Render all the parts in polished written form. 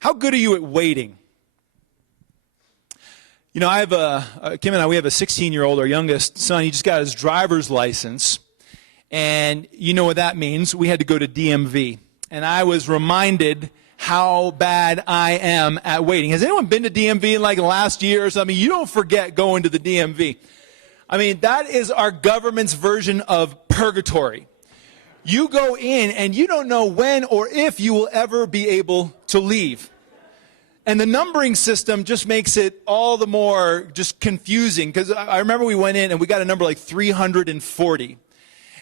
How good are you at waiting? You know, Kim and I, we have a 16-year-old, our youngest son. He just got his driver's license. And you know what that means. We had to go to DMV. And I was reminded how bad I am at waiting. Has anyone been to DMV in like the last year or something? You don't forget going to the DMV. I mean, that is our government's version of purgatory. You go in and you don't know when or if you will ever be able to leave. And the numbering system just makes it all the more just confusing. Because I remember we went in and we got a number like 340.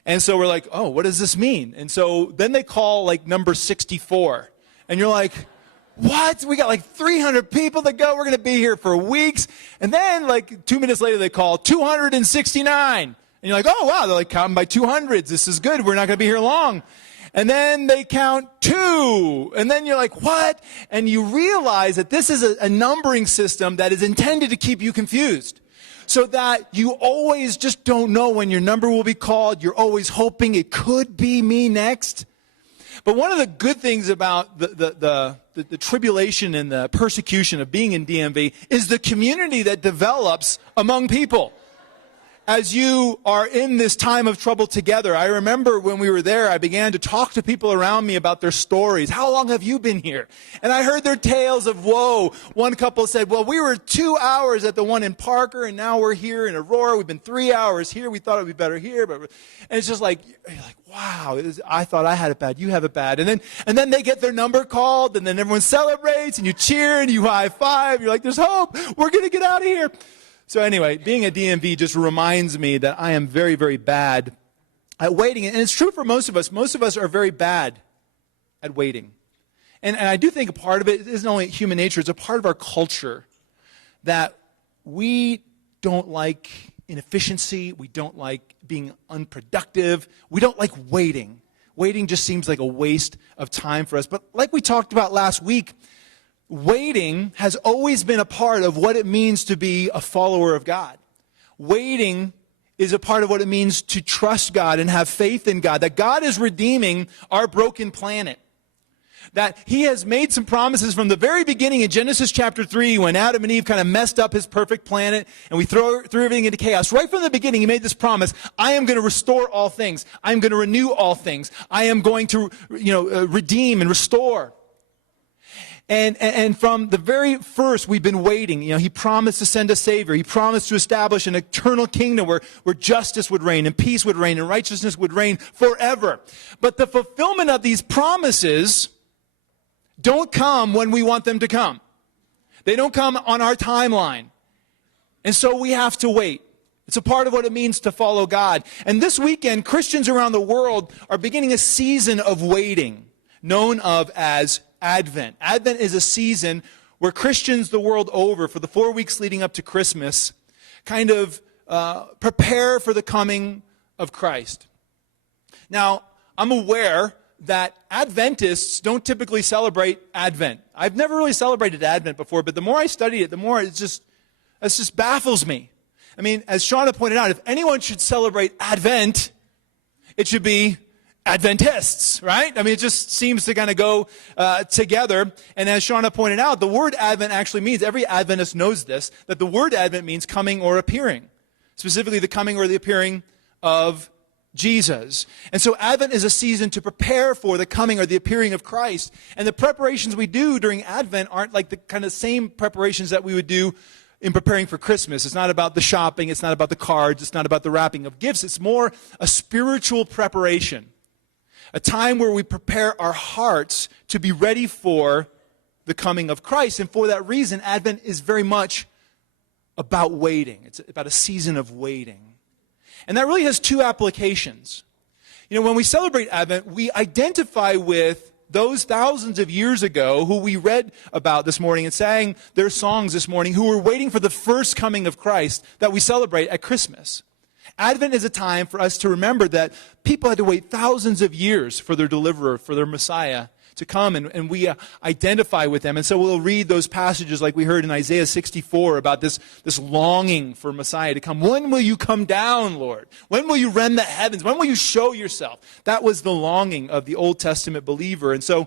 And so we're like, oh, what does this mean? And so then they call like number 64. And you're like, what? We got like 300 people to go. We're going to be here for weeks. And then like 2 minutes later they call 269. And you're like, oh, wow, they're like counting by 200s. This is good. We're not going to be here long. And then they count 2. And then you're like, what? And you realize that this is a numbering system that is intended to keep you confused. So that you always just don't know when your number will be called. You're always hoping it could be me next. But one of the good things about the tribulation and the persecution of being in DMV is the community that develops among people. As you are in this time of trouble together, I remember when we were there, I began to talk to people around me about their stories. How long have you been here? And I heard their tales of woe. One couple said, well, we were 2 hours at the one in Parker, and now we're here in Aurora. We've been 3 hours here. We thought it would be better here. And it's just like, you're like, wow, I thought I had it bad. You have it bad. And then they get their number called, and then everyone celebrates, and you cheer, and you high five. You're like, there's hope. We're going to get out of here. So anyway, being a DMV just reminds me that I am very, very bad at waiting. And it's true for most of us. Most of us are very bad at waiting. And I do think a part of it isn't only human nature, it's a part of our culture that we don't like inefficiency. We don't like being unproductive. We don't like waiting. Waiting just seems like a waste of time for us. But like we talked about last week, waiting has always been a part of what it means to be a follower of God. Waiting is a part of what it means to trust God and have faith in God, that God is redeeming our broken planet. That He has made some promises from the very beginning in Genesis chapter 3 when Adam and Eve kind of messed up His perfect planet and we threw everything into chaos. Right from the beginning, He made this promise, I am going to restore all things. I am going to renew all things. I am going to redeem and restore. And from the very first, we've been waiting. You know, He promised to send a Savior. He promised to establish an eternal kingdom where justice would reign and peace would reign and righteousness would reign forever. But the fulfillment of these promises don't come when we want them to come. They don't come on our timeline. And so we have to wait. It's a part of what it means to follow God. And this weekend, Christians around the world are beginning a season of waiting, known as Advent. Advent is a season where Christians the world over, for the 4 weeks leading up to Christmas, kind of prepare for the coming of Christ. Now, I'm aware that Adventists don't typically celebrate Advent. I've never really celebrated Advent before, but the more I study it, the more it just baffles me. I mean, as Shauna pointed out, if anyone should celebrate Advent, it should be Adventists, right? I mean, it just seems to kind of go together. And as Shauna pointed out, the word Advent actually means, every Adventist knows this, that the word Advent means coming or appearing. Specifically, the coming or the appearing of Jesus. And so Advent is a season to prepare for the coming or the appearing of Christ. And the preparations we do during Advent aren't like the kind of same preparations that we would do in preparing for Christmas. It's not about the shopping. It's not about the cards. It's not about the wrapping of gifts. It's more a spiritual preparation. A time where we prepare our hearts to be ready for the coming of Christ. And for that reason, Advent is very much about waiting. It's about a season of waiting. And that really has two applications. You know, when we celebrate Advent, we identify with those thousands of years ago who we read about this morning and sang their songs this morning, who were waiting for the first coming of Christ that we celebrate at Christmas. Advent is a time for us to remember that people had to wait thousands of years for their deliverer, for their Messiah to come, and we identify with them. And so we'll read those passages like we heard in Isaiah 64 about this longing for Messiah to come. When will you come down, Lord? When will you rend the heavens? When will you show yourself? That was the longing of the Old Testament believer. And so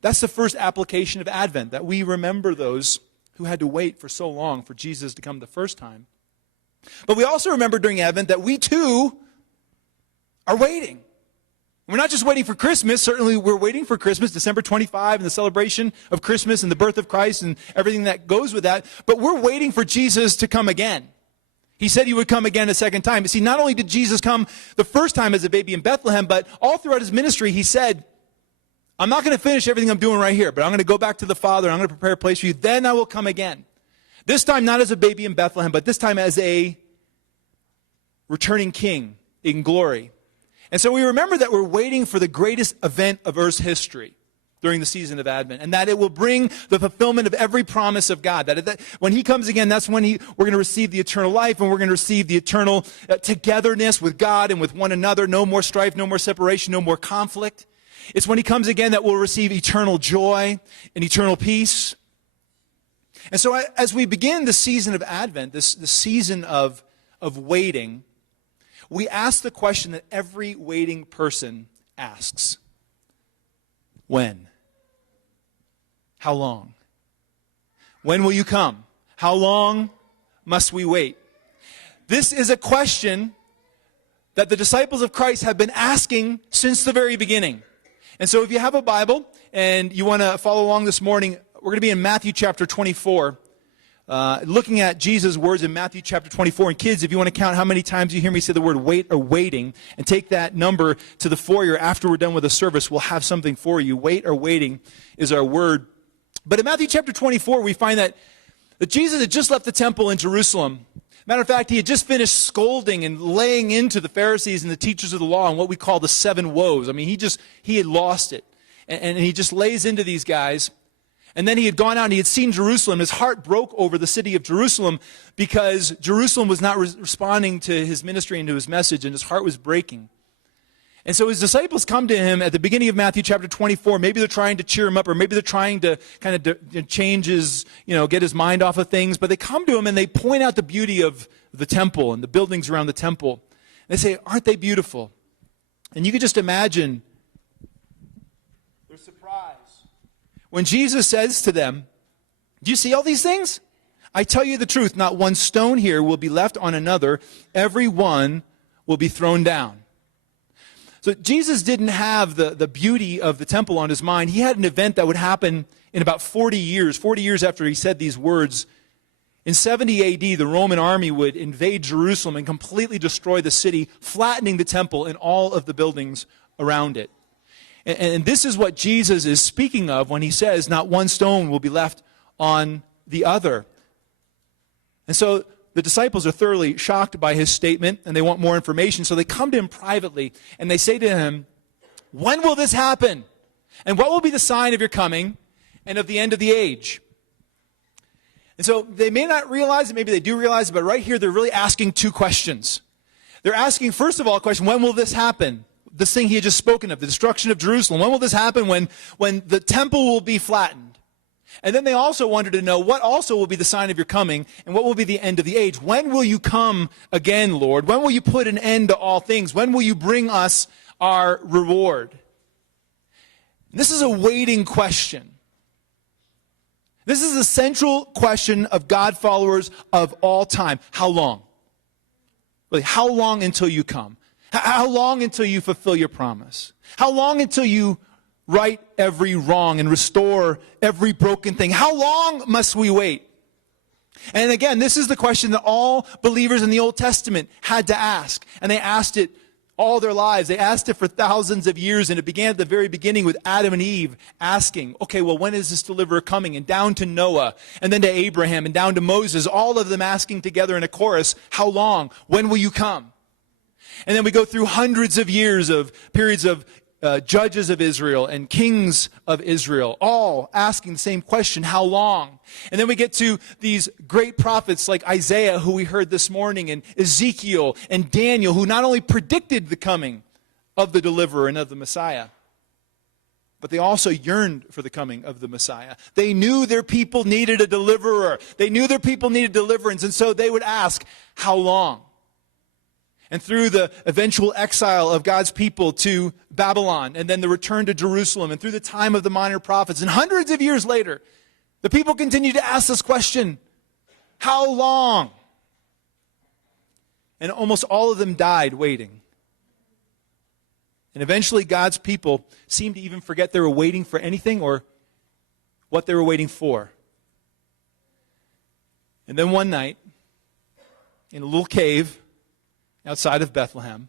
That's the first application of Advent, that we remember those who had to wait for so long for Jesus to come the first time. But we also remember during Advent that we too are waiting. We're not just waiting for Christmas. Certainly we're waiting for Christmas, December 25, and the celebration of Christmas and the birth of Christ and everything that goes with that. But we're waiting for Jesus to come again. He said he would come again a second time. You see, not only did Jesus come the first time as a baby in Bethlehem, but all throughout his ministry, he said, I'm not going to finish everything I'm doing right here, but I'm going to go back to the Father. I'm going to prepare a place for you. Then I will come again. This time not as a baby in Bethlehem, but this time as a returning king in glory. And so we remember that we're waiting for the greatest event of Earth's history during the season of Advent, and that it will bring the fulfillment of every promise of God. That when he comes again, that's when we're going to receive the eternal life, and we're going to receive the eternal togetherness with God and with one another. No more strife, no more separation, no more conflict. It's when he comes again that we'll receive eternal joy and eternal peace. And so as we begin the season of Advent, the season of waiting, we ask the question that every waiting person asks. When? How long? When will you come? How long must we wait? This is a question that the disciples of Christ have been asking since the very beginning. And so if you have a Bible and you want to follow along this morning, we're going to be in Matthew chapter 24, looking at Jesus' words in Matthew chapter 24. And kids, if you want to count how many times you hear me say the word wait or waiting, and take that number to the foyer after we're done with the service, we'll have something for you. Wait or waiting is our word. But in Matthew chapter 24, we find that Jesus had just left the temple in Jerusalem. Matter of fact, he had just finished scolding and laying into the Pharisees and the teachers of the law on what we call the 7 woes. I mean, he had lost it. And he just lays into these guys. And then he had gone out and he had seen Jerusalem. His heart broke over the city of Jerusalem because Jerusalem was not responding to his ministry and to his message, and his heart was breaking. And so his disciples come to him at the beginning of Matthew chapter 24. Maybe they're trying to cheer him up, or maybe they're trying to kind of change his, get his mind off of things. But they come to him and they point out the beauty of the temple and the buildings around the temple. They say, aren't they beautiful? And you can just imagine their surprise when Jesus says to them, do you see all these things? I tell you the truth, not one stone here will be left on another. Every one will be thrown down. So Jesus didn't have the beauty of the temple on his mind. He had an event that would happen in about 40 years after he said these words. In 70 AD, the Roman army would invade Jerusalem and completely destroy the city, flattening the temple and all of the buildings around it. And this is what Jesus is speaking of when he says, not one stone will be left on the other. And so the disciples are thoroughly shocked by his statement, and they want more information. So they come to him privately, and they say to him, when will this happen? And what will be the sign of your coming and of the end of the age? And so they may not realize it, maybe they do realize it, but right here they're really asking 2 questions. They're asking, first of all, a question, when will this happen? This thing he had just spoken of, the destruction of Jerusalem. When will this happen? When the temple will be flattened? And then they also wanted to know what also will be the sign of your coming and what will be the end of the age. When will you come again, Lord? When will you put an end to all things? When will you bring us our reward? This is a waiting question. This is the central question of God followers of all time. How long? Really, how long until you come? How long until you fulfill your promise? How long until you right every wrong and restore every broken thing? How long must we wait? And again, this is the question that all believers in the Old Testament had to ask. And they asked it all their lives. They asked it for thousands of years. And it began at the very beginning with Adam and Eve asking, okay, well, when is this deliverer coming? And down to Noah, and then to Abraham, and down to Moses, all of them asking together in a chorus, how long? When will you come? And then we go through hundreds of years of periods of judges of Israel and kings of Israel, all asking the same question, how long? And then we get to these great prophets like Isaiah, who we heard this morning, and Ezekiel and Daniel, who not only predicted the coming of the deliverer and of the Messiah, but they also yearned for the coming of the Messiah. They knew their people needed a deliverer. They knew their people needed deliverance, and so they would ask, how long? and through the eventual exile of God's people to Babylon, and then the return to Jerusalem, and through the time of the minor prophets. And hundreds of years later, the people continue to ask this question, how long? And almost all of them died waiting. And eventually God's people seemed to even forget they were waiting for anything or what they were waiting for. And then one night, in a little cave outside of Bethlehem,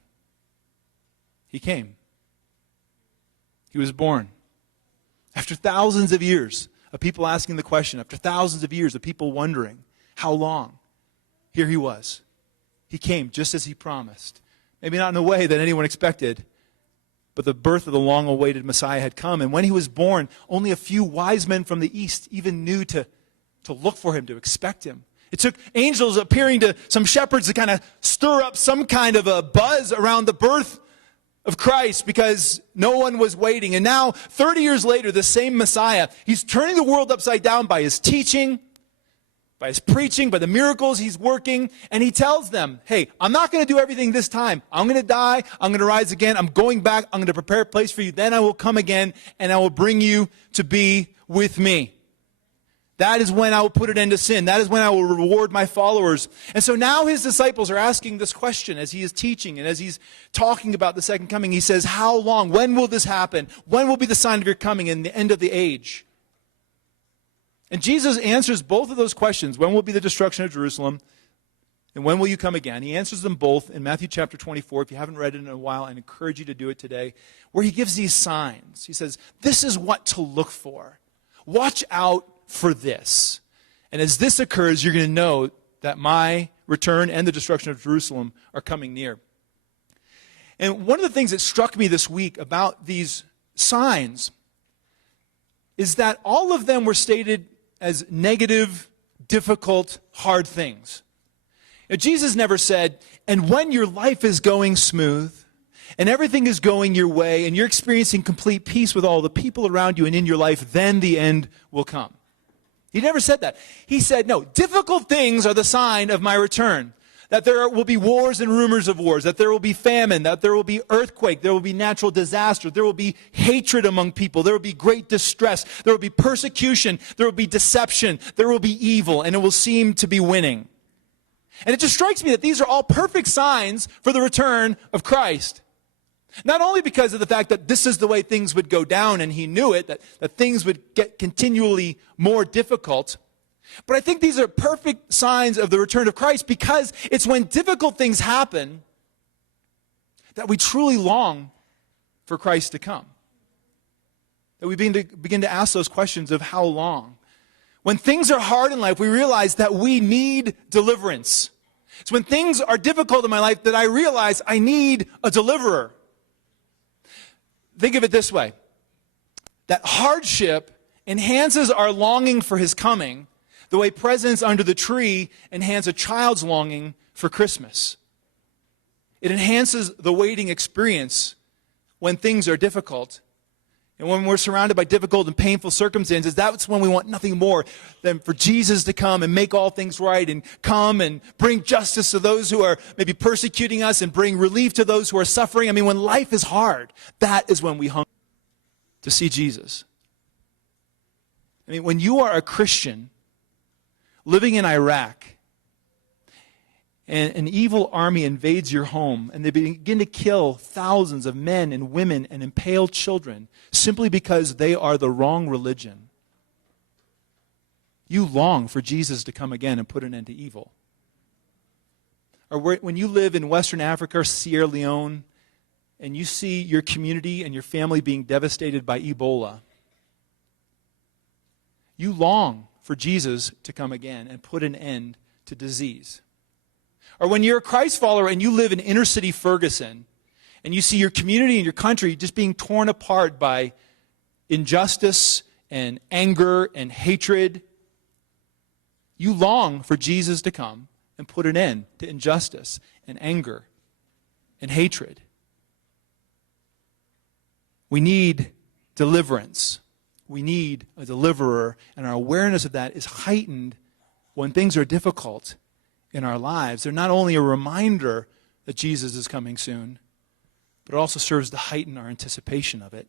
he came. He was born. After thousands of years of people asking the question, after thousands of years of people wondering, how long? Here he was. He came just as he promised. Maybe not in a way that anyone expected, but the birth of the long-awaited Messiah had come. And when he was born, only a few wise men from the east even knew to look for him, to expect him. It took angels appearing to some shepherds to kind of stir up some kind of a buzz around the birth of Christ because no one was waiting. And now, 30 years later, the same Messiah, he's turning the world upside down by his teaching, by his preaching, by the miracles he's working. And he tells them, hey, I'm not going to do everything this time. I'm going to die. I'm going to rise again. I'm going back. I'm going to prepare a place for you. Then I will come again and I will bring you to be with me. That is when I will put an end to sin. That is when I will reward my followers. And so now his disciples are asking this question as he is teaching and as he's talking about the second coming. He says, how long? When will this happen? When will be the sign of your coming and the end of the age? And Jesus answers both of those questions. When will be the destruction of Jerusalem? And when will you come again? He answers them both in Matthew chapter 24. If you haven't read it in a while, I encourage you to do it today, where he gives these signs. He says, this is what to look for. Watch out for this. And as this occurs, you're going to know that my return and the destruction of Jerusalem are coming near. And one of the things that struck me this week about these signs is that all of them were stated as negative, difficult, hard things. Now, Jesus never said, and when your life is going smooth, and everything is going your way, and you're experiencing complete peace with all the people around you and in your life, then the end will come. He never said that. He said, no, difficult things are the sign of my return. That there will be wars and rumors of wars, that there will be famine, that there will be earthquake, there will be natural disaster, there will be hatred among people, there will be great distress, there will be persecution, there will be deception, there will be evil, and it will seem to be winning. And it just strikes me that these are all perfect signs for the return of Christ. Not only because of the fact that this is the way things would go down, and he knew it, that things would get continually more difficult, but I think these are perfect signs of the return of Christ because it's when difficult things happen that we truly long for Christ to come. That we begin to ask those questions of how long. When things are hard in life, we realize that we need deliverance. It's when things are difficult in my life that I realize I need a deliverer. Think of it this way, that hardship enhances our longing for his coming the way presents under the tree enhance a child's longing for Christmas. It enhances the waiting experience when things are difficult. And when we're surrounded by difficult and painful circumstances, that's when we want nothing more than for Jesus to come and make all things right and come and bring justice to those who are maybe persecuting us and bring relief to those who are suffering. I mean, when life is hard, that is when we hunger to see Jesus. I mean, when you are a Christian living in Iraq and an evil army invades your home and they begin to kill thousands of men and women and impale children simply because they are the wrong religion, you long for Jesus to come again and put an end to evil. Or when you live in Western Africa or Sierra Leone and you see your community and your family being devastated by Ebola, you long for Jesus to come again and put an end to disease. Or when you're a Christ follower and you live in inner city Ferguson and you see your community and your country just being torn apart by injustice and anger and hatred, you long for Jesus to come and put an end to injustice and anger and hatred. We need deliverance. We need a deliverer, and our awareness of that is heightened when things are difficult in our lives. They're not only a reminder that Jesus is coming soon, but it also serves to heighten our anticipation of it.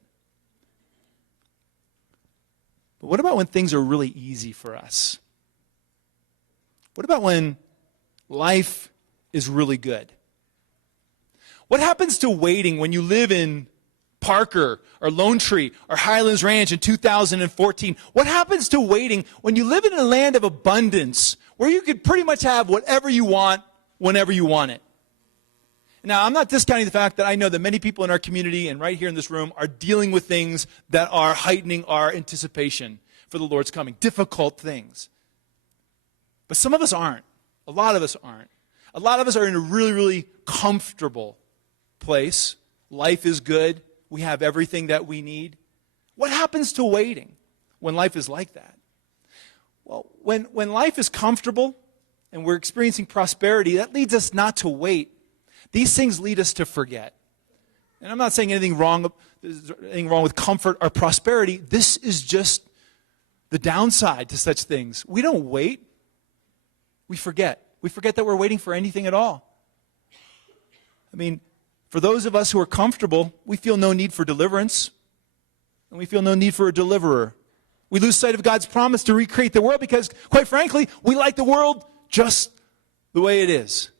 But what about when things are really easy for us? What about when life is really good? What happens to waiting when you live in Parker or Lone Tree or Highlands Ranch in 2014? What happens to waiting when you live in a land of abundance where you could pretty much have whatever you want whenever you want it? Now, I'm not discounting the fact that I know that many people in our community and right here in this room are dealing with things that are heightening our anticipation for the Lord's coming, difficult things. But some of us aren't. A lot of us aren't. A lot of us are in a really, really comfortable place. Life is good. We have everything that we need. What happens to waiting when life is like that? Well, when life is comfortable and we're experiencing prosperity, that leads us not to wait. These things lead us to forget. And I'm not saying anything wrong with comfort or prosperity. This is just the downside to such things. We don't wait. We forget. We forget that we're waiting for anything at all. I mean, for those of us who are comfortable, we feel no need for deliverance, and we feel no need for a deliverer. We lose sight of God's promise to recreate the world because, quite frankly, we like the world just the way it is.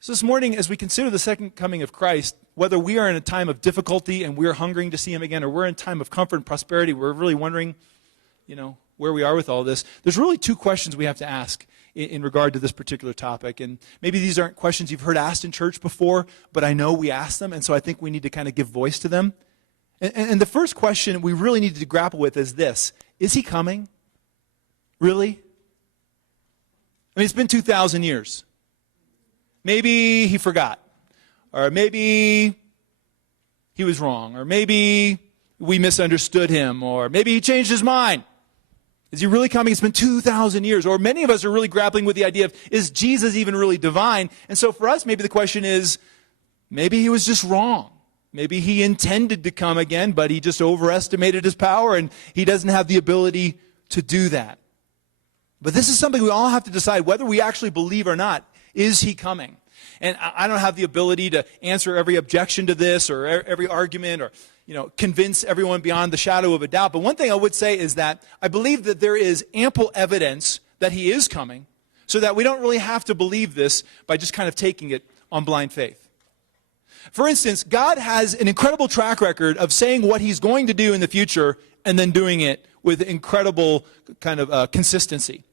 So this morning, as we consider the second coming of Christ, whether we are in a time of difficulty and we're hungering to see him again, or we're in a time of comfort and prosperity, we're really wondering, where we are with all this, there's really two questions we have to ask in regard to this particular topic. And maybe these aren't questions you've heard asked in church before, but I know we ask them, and so I think we need to kind of give voice to them. And the first question we really need to grapple with is this: is he coming? Really? I mean, it's been 2,000 years. Maybe he forgot, or maybe he was wrong, or maybe we misunderstood him, or maybe he changed his mind. Is he really coming? It's been 2,000 years. Or many of us are really grappling with the idea of, is Jesus even really divine? And so for us, maybe the question is, maybe he was just wrong. Maybe he intended to come again, but he just overestimated his power, and he doesn't have the ability to do that. But this is something we all have to decide whether we actually believe or not. Is he coming? And I don't have the ability to answer every objection to this or every argument or convince everyone beyond the shadow of a doubt. But one thing I would say is that I believe that there is ample evidence that he is coming, so that we don't really have to believe this by just kind of taking it on blind faith. For instance, God has an incredible track record of saying what he's going to do in the future and then doing it with incredible kind of consistency.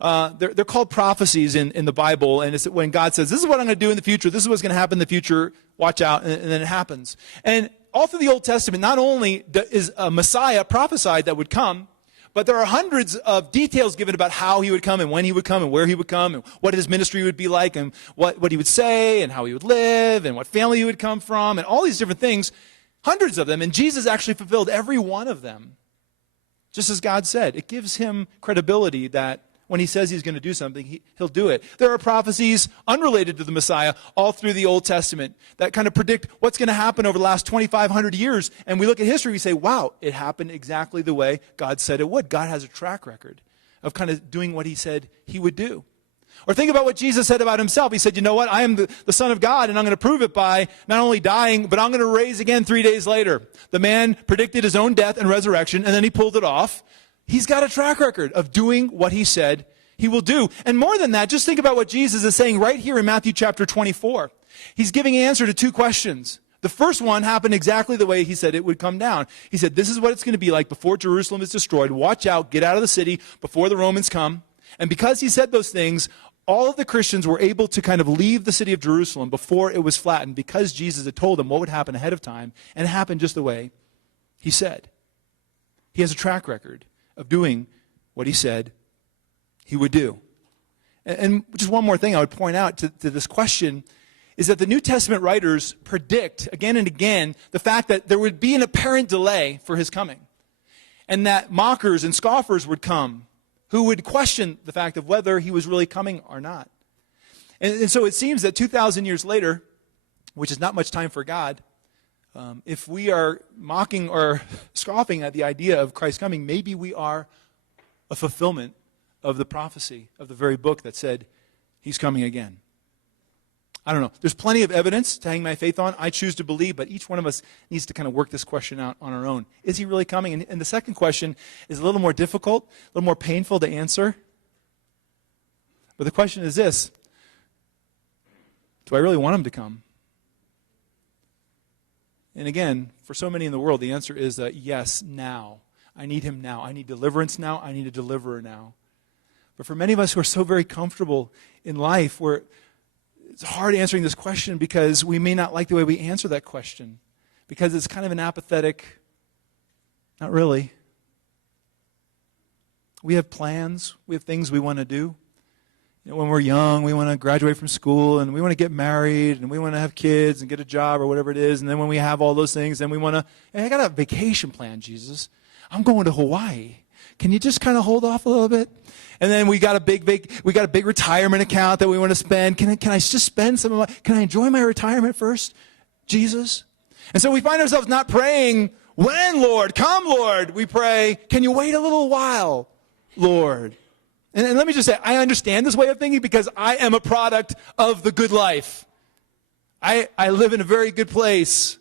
They're called prophecies in the Bible, and it's when God says, this is what I'm going to do in the future, this is what's going to happen in the future, watch out, and then it happens. And all through the Old Testament, not only is a Messiah prophesied that would come, but there are hundreds of details given about how he would come and when he would come and where he would come and what his ministry would be like and what he would say and how he would live and what family he would come from and all these different things, hundreds of them. And Jesus actually fulfilled every one of them, just as God said. It gives him credibility that when he says he's going to do something, he'll do it. There are prophecies unrelated to the Messiah all through the Old Testament that kind of predict what's going to happen over the last 2,500 years. And we look at history, we say, wow, it happened exactly the way God said it would. God has a track record of kind of doing what he said he would do. Or think about what Jesus said about himself. He said, you know what, I am the Son of God, and I'm going to prove it by not only dying, but I'm going to raise again 3 days later. The man predicted his own death and resurrection, and then he pulled it off. He's got a track record of doing what he said he will do. And more than that, just think about what Jesus is saying right here in Matthew chapter 24. He's giving an answer to two questions. The first one happened exactly the way he said it would come down. He said, this is what it's going to be like before Jerusalem is destroyed. Watch out, get out of the city before the Romans come. And because he said those things, all of the Christians were able to kind of leave the city of Jerusalem before it was flattened, because Jesus had told them what would happen ahead of time, and it happened just the way he said. He has a track record of doing what he said he would do. And just one more thing I would point out to this question is that the New Testament writers predict again and again the fact that there would be an apparent delay for his coming, and that mockers and scoffers would come who would question the fact of whether he was really coming or not. And so it seems that 2,000 years later, which is not much time for God, if we are mocking or scoffing at the idea of Christ coming, maybe we are a fulfillment of the prophecy of the very book that said He's coming again. I don't know. There's plenty of evidence to hang my faith on. I choose to believe, but each one of us needs to kind of work this question out on our own. Is he really coming? And the second question is a little more difficult, a little more painful to answer. But the question is this: do I really want him to come? And again, for so many in the world, the answer is yes, now. I need him now. I need deliverance now. I need a deliverer now. But for many of us who are so very comfortable in life, it's hard answering this question because we may not like the way we answer that question, because it's kind of an apathetic, not really. We have plans. We have things we want to do. When we're young, we want to graduate from school, and we want to get married, and we want to have kids and get a job or whatever it is. And then when we have all those things, then we want to, hey, I got a vacation plan, Jesus. I'm going to Hawaii. Can you just kind of hold off a little bit? And then we got a big retirement account that we want to spend. Can I just spend some of my, can I enjoy my retirement first, Jesus? And so we find ourselves not praying, when, Lord? Come, Lord. We pray, can you wait a little while, Lord? And let me just say, I understand this way of thinking because I am a product of the good life. I live in a very good place.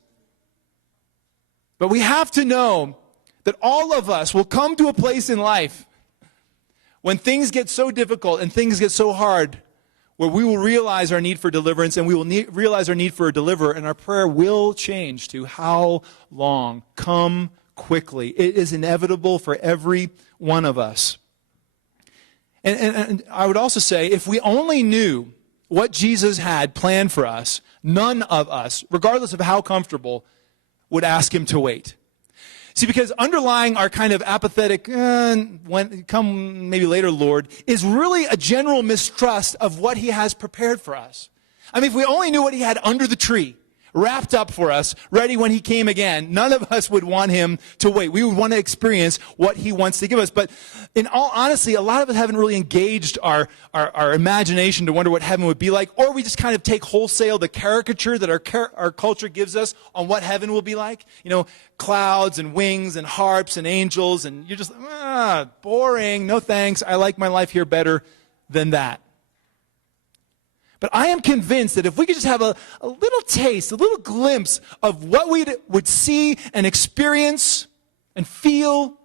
But we have to know that all of us will come to a place in life when things get so difficult and things get so hard, where we will realize our need for deliverance, and we will realize our need for a deliverer, and our prayer will change to how long? Come quickly. It is inevitable for every one of us. And I would also say, if we only knew what Jesus had planned for us, none of us, regardless of how comfortable, would ask him to wait. See, because underlying our kind of apathetic, come maybe later, Lord, is really a general mistrust of what he has prepared for us. I mean, if we only knew what he had under the tree, wrapped up for us, ready when he came again, none of us would want him to wait. We would want to experience what he wants to give us. But in all honesty, a lot of us haven't really engaged our imagination to wonder what heaven would be like, or we just kind of take wholesale the caricature that our culture gives us on what heaven will be like. Clouds and wings and harps and angels, and you're just, boring, no thanks, I like my life here better than that. But I am convinced that if we could just have a little taste, a little glimpse of what we would see and experience and feel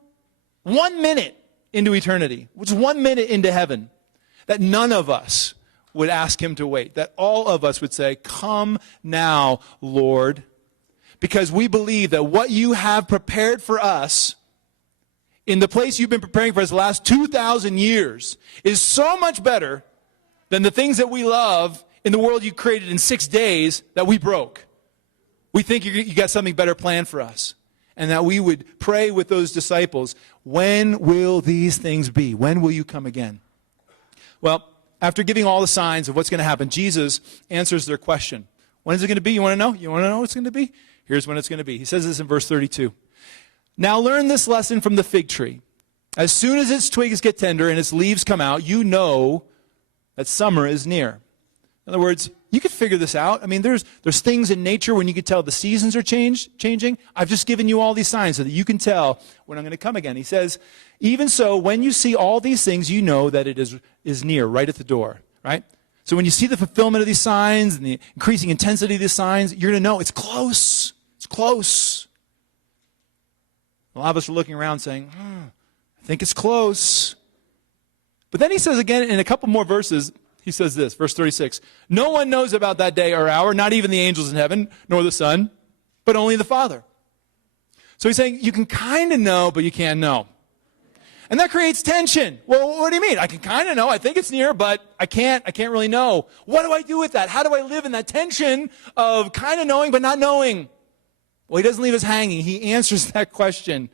1 minute into eternity, which is 1 minute into heaven, that none of us would ask him to wait, that all of us would say, come now, Lord, because we believe that what you have prepared for us in the place you've been preparing for us the last 2,000 years is so much better than the things that we love in the world you created in 6 days that we broke. We think you got something better planned for us. And that we would pray with those disciples, when will these things be? When will you come again? Well, after giving all the signs of what's going to happen, Jesus answers their question. When is it going to be? You want to know? You want to know what it's going to be? Here's when it's going to be. He says this in verse 32. Now learn this lesson from the fig tree. As soon as its twigs get tender and its leaves come out, you know that summer is near. In other words, you could figure this out. I mean, there's things in nature when you can tell the seasons are changing. I've just given you all these signs so that you can tell when I'm going to come again. He says, even so, when you see all these things, you know that it is near, right at the door, right? So when you see the fulfillment of these signs and the increasing intensity of these signs, you're going to know it's close. It's close. A lot of us are looking around saying, I think it's close. But then he says again in a couple more verses, he says this, verse 36, no one knows about that day or hour, not even the angels in heaven, nor the Son, but only the Father. So he's saying you can kind of know, but you can't know. And that creates tension. Well, what do you mean? I can kind of know. I think it's near, but I can't really know. What do I do with that? How do I live in that tension of kind of knowing but not knowing? Well, he doesn't leave us hanging. He answers that question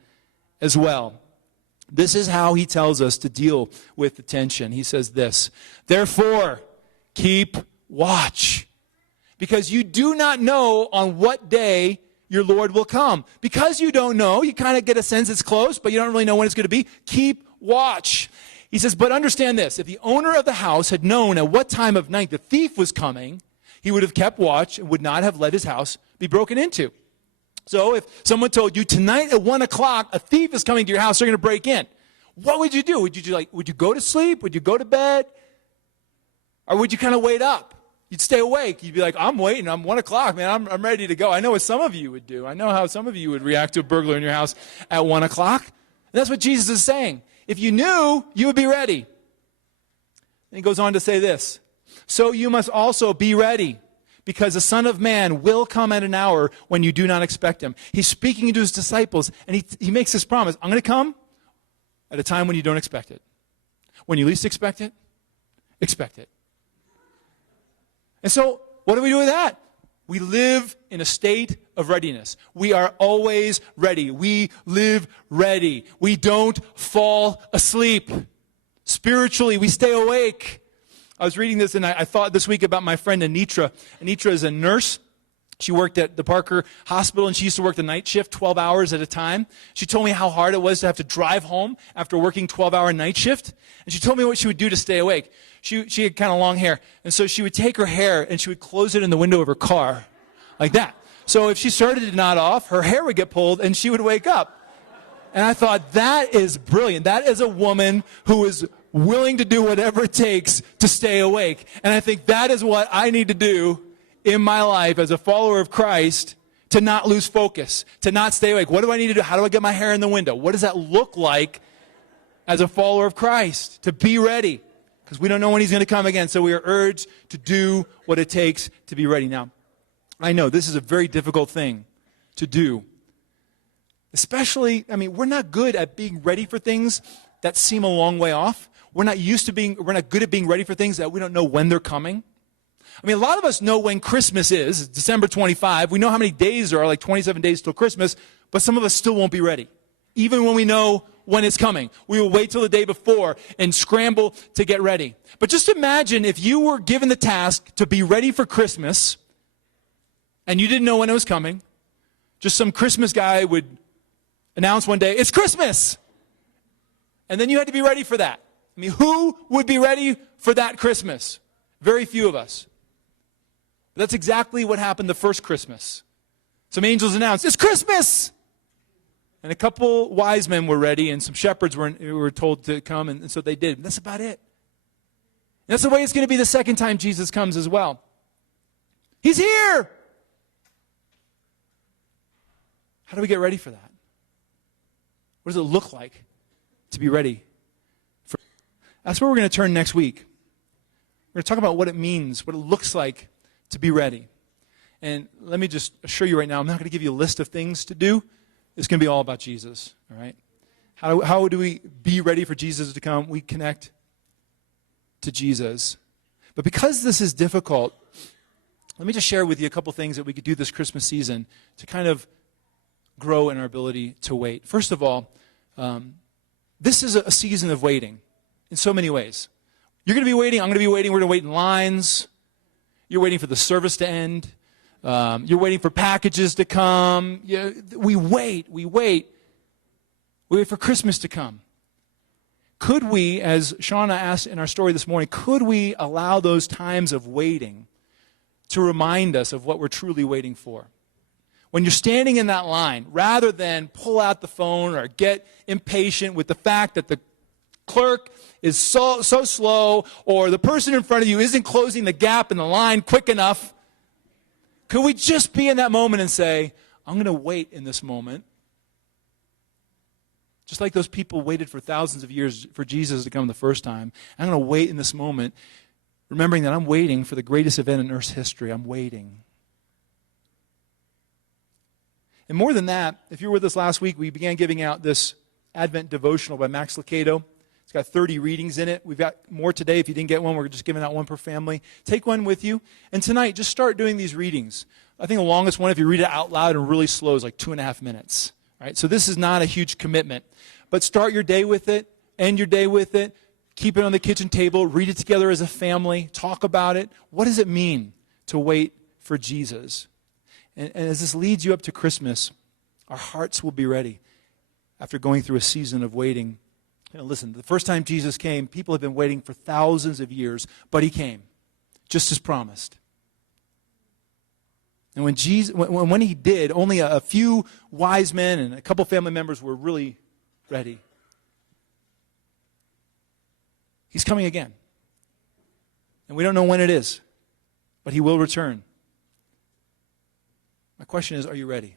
as well. This is how he tells us to deal with the tension. He says this, therefore, keep watch, because you do not know on what day your Lord will come. Because you don't know, you kind of get a sense it's close, but you don't really know when it's going to be. Keep watch. He says, but understand this, if the owner of the house had known at what time of night the thief was coming, he would have kept watch and would not have let his house be broken into. So if someone told you tonight at 1 o'clock a thief is coming to your house, they're going to break in, what would you do? Would you go to sleep? Would you go to bed? Or would you kind of wait up? You'd stay awake. You'd be like, I'm waiting. I'm 1 o'clock, man. I'm ready to go. I know what some of you would do. I know how some of you would react to a burglar in your house at 1 o'clock. And that's what Jesus is saying. If you knew, you would be ready. And he goes on to say this. So you must also be ready, because the Son of Man will come at an hour when you do not expect him. He's speaking to his disciples, and he makes this promise. I'm going to come at a time when you don't expect it. When you least expect it, expect it. And so, what do we do with that? We live in a state of readiness. We are always ready. We live ready. We don't fall asleep. Spiritually, we stay awake. I was reading this, and I thought this week about my friend Anitra. Anitra is a nurse. She worked at the Parker Hospital, and she used to work the night shift 12 hours at a time. She told me how hard it was to have to drive home after working 12-hour night shift. And she told me what she would do to stay awake. She had kind of long hair, and so she would take her hair and she would close it in the window of her car, like that. So if she started to nod off, her hair would get pulled, and she would wake up. And I thought, that is brilliant. That is a woman who is willing to do whatever it takes to stay awake. And I think that is what I need to do in my life as a follower of Christ, to not lose focus, to not stay awake. What do I need to do? How do I get my hair in the window? What does that look like as a follower of Christ? To be ready, because we don't know when he's going to come again. So we are urged to do what it takes to be ready. Now, I know this is a very difficult thing to do. Especially, we're not good at being ready for things that seem a long way off. We're not good at being ready for things that we don't know when they're coming. A lot of us know when Christmas is. It's December 25. We know how many days there are, like 27 days till Christmas, but some of us still won't be ready, even when we know when it's coming. We will wait till the day before and scramble to get ready. But just imagine if you were given the task to be ready for Christmas, and you didn't know when it was coming. Just some Christmas guy would announce one day, it's Christmas! And then you had to be ready for that. Who would be ready for that Christmas? Very few of us. But that's exactly what happened the first Christmas. Some angels announced, it's Christmas! And a couple wise men were ready, and some shepherds were told to come, and so they did. And that's about it. And that's the way it's going to be the second time Jesus comes as well. He's here! How do we get ready for that? What does it look like to be ready? That's where we're going to turn next week. We're going to talk about what it means, what it looks like to be ready. And let me just assure you right now, I'm not going to give you a list of things to do. It's going to be all about Jesus, all right? How do we be ready for Jesus to come? We connect to Jesus. But because this is difficult, let me just share with you a couple things that we could do this Christmas season to kind of grow in our ability to wait. First of all, this is a season of waiting in so many ways. You're going to be waiting. I'm going to be waiting. We're going to wait in lines. You're waiting for the service to end. You're waiting for packages to come. We wait. We wait for Christmas to come. Could we, as Shauna asked in our story this morning, could we allow those times of waiting to remind us of what we're truly waiting for? When you're standing in that line, rather than pull out the phone or get impatient with the fact that the clerk is so slow, or the person in front of you isn't closing the gap in the line quick enough, could we just be in that moment and say, I'm going to wait in this moment? Just like those people waited for thousands of years for Jesus to come the first time. I'm going to wait in this moment, remembering that I'm waiting for the greatest event in Earth's history. I'm waiting. And more than that, if you were with us last week, we began giving out this Advent devotional by Max Lucado. It's got 30 readings in it. We've got more today. If you didn't get one, we're just giving out one per family. Take one with you. And tonight, just start doing these readings. I think the longest one, if you read it out loud and really slow, is like 2.5 minutes. Right? So this is not a huge commitment. But start your day with it. End your day with it. Keep it on the kitchen table. Read it together as a family. Talk about it. What does it mean to wait for Jesus? And as this leads you up to Christmas, our hearts will be ready after going through a season of waiting. Listen, the first time Jesus came, people have been waiting for thousands of years, but he came, just as promised. And when he did, only a few wise men and a couple family members were really ready. He's coming again. And we don't know when it is, but he will return. My question is, are you ready?